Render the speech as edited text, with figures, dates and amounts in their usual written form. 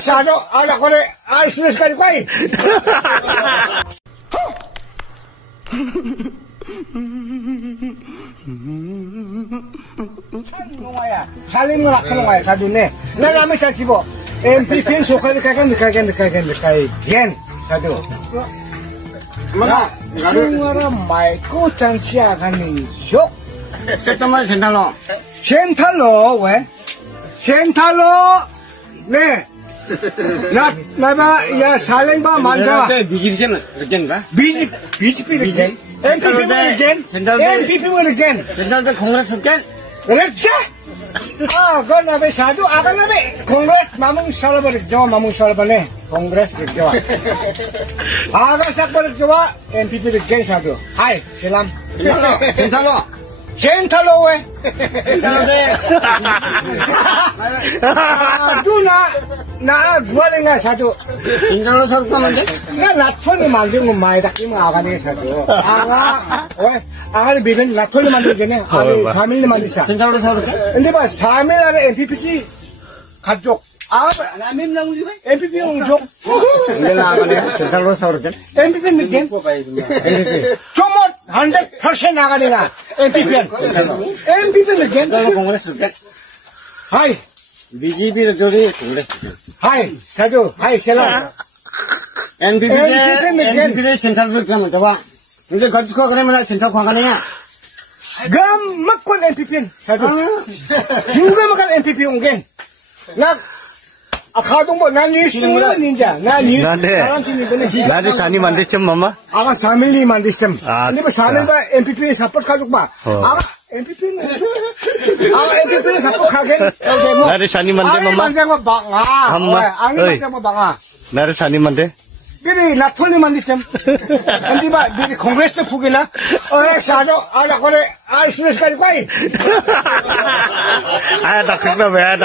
Sado, ala ko ay sulis ka ko ay. 살림을 아끼는 거야, 사두네. 나 라면 잘 집어. MPP는 소카를 가간, 사두. 생활아, 마이크 장치야, 가는 쇼. 잠깐만, 센탈로. 센탈로, 왜? 센탈로, 네. 야, 살림바 만져. 비기리잖아, 이렇게인가? BGP again. MPP again. MPP again. 센탈로 콩그레스 again. 그렇지? 그건 나베 사주, 아가 나베 콩그레스 마뭉 살아버리 좋아, 마뭉 살아버리 콩그레스 좋아. 아가 삭버리 좋아, MPP again 사주. 하이, 실람. 센탈로. 센탈로 왜? 센탈로데. 나 구하는가 사주. 센탈로 설거는데? 나 나토니 만든 거 많이 닦이면 아가네 사주. 아가를 밀면 나토니 만들겠네. 아가를 3일에 만들자. 센탈로 설게? 근데 봐, 3일 안에 MPPC 가족. 라면 나오지 왜? MPP 용족. 근데 나가네. 센탈로 설게? MPP 느낌? 정말 100% 나가네가. MPP는. MPP 느낌? 센탈로 콩그레스 again. 하이. BGP 저기 콩그레스. 하이. 사주. 하이, 셀라. MPP 센탈로 설게 봐. 이제 걸치고 그러면 센탈 광가네야. 감 먹고 MPP는. 사주. 중간 먹고 MPP 온겐. 가동보, 난 일승이야, 닌자. 나도 산이 만들점, 마마? 아가 3일이 만들점. 근데 뭐 3일과 MPP 사포트 가족 봐. 아가 MPP는 사포트 가겐. 나도 산이 만들, 마마? 만든 거 방아. 아니 만든 거 방아. 나도 산이 만들? 비리 나톨리 만들점. 근데 봐, 비리 콩그레스 푸기나. 사조, 아라, 그래, 수레스까지 꽈이. 나 그거 왜,